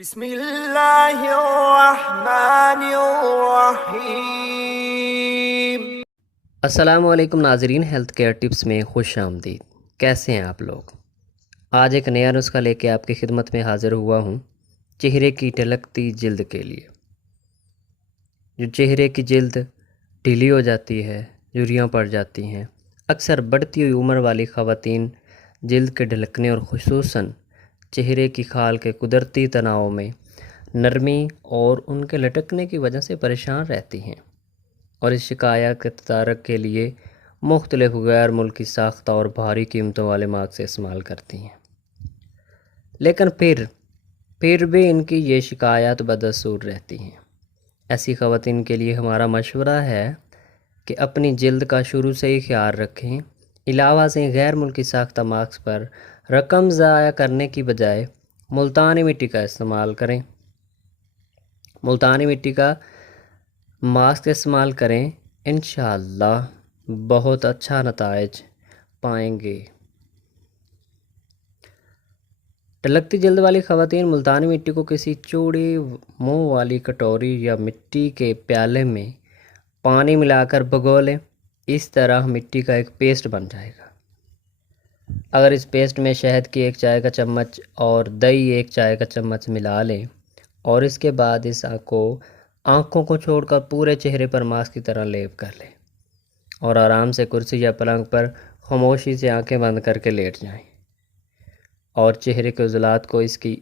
بسم اللہ الرحمن الرحیم۔ السلام علیکم ناظرین، ہیلتھ کیئر ٹپس میں خوش آمدید۔ کیسے ہیں آپ لوگ؟ آج ایک نیا نسخہ لے کے آپ کی خدمت میں حاضر ہوا ہوں چہرے کی ٹھلکتی جلد کے لیے۔ جو چہرے کی جلد ڈھیلی ہو جاتی ہے، جھریاں پڑ جاتی ہیں، اکثر بڑھتی ہوئی عمر والی خواتین جلد کے ڈھلکنے اور خصوصاً چہرے کی کھال کے قدرتی تناؤ میں نرمی اور ان کے لٹکنے کی وجہ سے پریشان رہتی ہیں، اور اس شکایت کے تدارک کے لیے مختلف غیر ملکی ساختہ اور بھاری قیمتوں والے ماسک استعمال کرتی ہیں، لیکن پھر بھی ان کی یہ شکایات بداثر رہتی ہیں۔ ایسی خواتین کے لیے ہمارا مشورہ ہے کہ اپنی جلد کا شروع سے ہی خیال رکھیں۔ علاوہ سے غیر ملکی ساختہ ماسک پر رقم ضائع کرنے کی بجائے ملتانی مٹی کا استعمال کریں۔ ملتانی مٹی کا ماسک استعمال کریں، انشاءاللہ بہت اچھا نتائج پائیں گے۔ ٹھلکتی جلد والی خواتین ملتانی مٹی کو کسی چوڑی منہ والی کٹوری یا مٹی کے پیالے میں پانی ملا کر بھگو لیں۔ اس طرح مٹی کا ایک پیسٹ بن جائے گا۔ اگر اس پیسٹ میں شہد کی 1 چائے کا چمچ اور دہی 1 چائے کا چمچ ملا لیں اور اس کے بعد اس آنکھوں کو چھوڑ کر پورے چہرے پر ماسک کی طرح لیپ کر لیں اور آرام سے کرسی یا پلنگ پر خاموشی سے آنکھیں بند کر کے لیٹ جائیں اور چہرے کے عضلات کو اس کی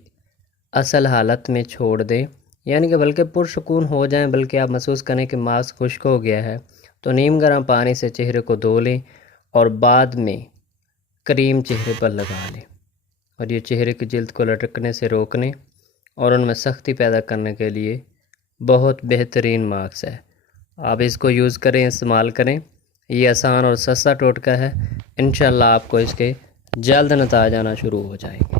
اصل حالت میں چھوڑ دیں، یعنی کہ بلکہ پرسکون ہو جائیں۔ بلکہ آپ محسوس کریں کہ ماسک خشک ہو گیا ہے تو نیم گرم پانی سے چہرے کو دھو لیں اور بعد میں کریم چہرے پر لگا لیں، اور یہ چہرے کی جلد کو لٹکنے سے روکنے اور ان میں سختی پیدا کرنے کے لیے بہت بہترین ماسک ہے۔ آپ اس کو یوز کریں، استعمال کریں۔ یہ آسان اور سستا ٹوٹکا ہے۔ انشاءاللہ آپ کو اس کے جلد نتائج آنا شروع ہو جائیں گے۔